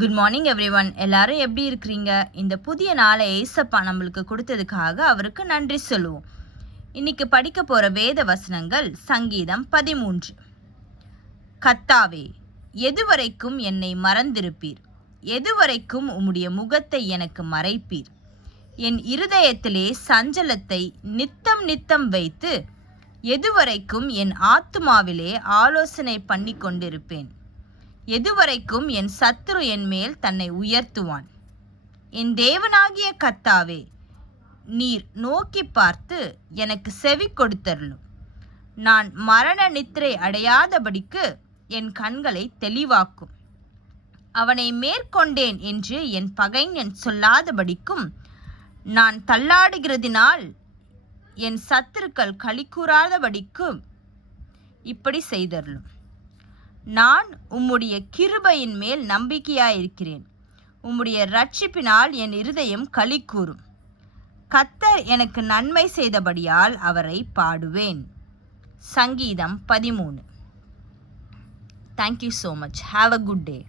Good morning everyone. எல்லாரும் எப்படி இருக்கிறீங்க? இந்த புதிய நாளை ஏசப்பா நம்மளுக்கு கொடுத்ததுக்காக அவருக்கு நன்றி சொல்லுவோம். இன்னைக்கு படிக்க போகிற வேத வசனங்கள் சங்கீதம் 13. கர்த்தாவே, எதுவரைக்கும் என்னை மறந்திருப்பீர்? எதுவரைக்கும் உம்முடைய முகத்தை எனக்கு மறைப்பீர்? என் இருதயத்திலே சஞ்சலத்தை நித்தம் நித்தம் வைத்து எதுவரைக்கும் என் ஆத்துமாவிலே ஆலோசனை பண்ணி கொண்டிருப்பேன்? எதுவரைக்கும் என் சத்துரு என் மேல் தன்னை உயர்த்துவான்? என் தேவனாகிய கர்த்தாவே, நீர் நோக்கி பார்த்து எனக்கு செவி கொடுத்தருளும். நான் மரண நித்திரை அடையாதபடிக்கு என் கண்களை தெளிவாக்கும். அவனை மேற்கொண்டேன் என்று என் பகைஞன் சொல்லாதபடிக்கும் நான் தள்ளாடுகிறதினால் என் சத்துருக்கள் களிக்கூறாதபடிக்கும் இப்படி செய்தருளும். நான் உம்முடைய கிருபையின் மேல் நம்பிக்கையாயிருக்கிறேன். உம்முடைய இரட்சிப்பினால் என் இருதயம் களிக்கூறும். கர்த்தர் எனக்கு நன்மை செய்தபடியால் அவரை பாடுவேன். சங்கீதம் 13. Thank you so much. Have a good day.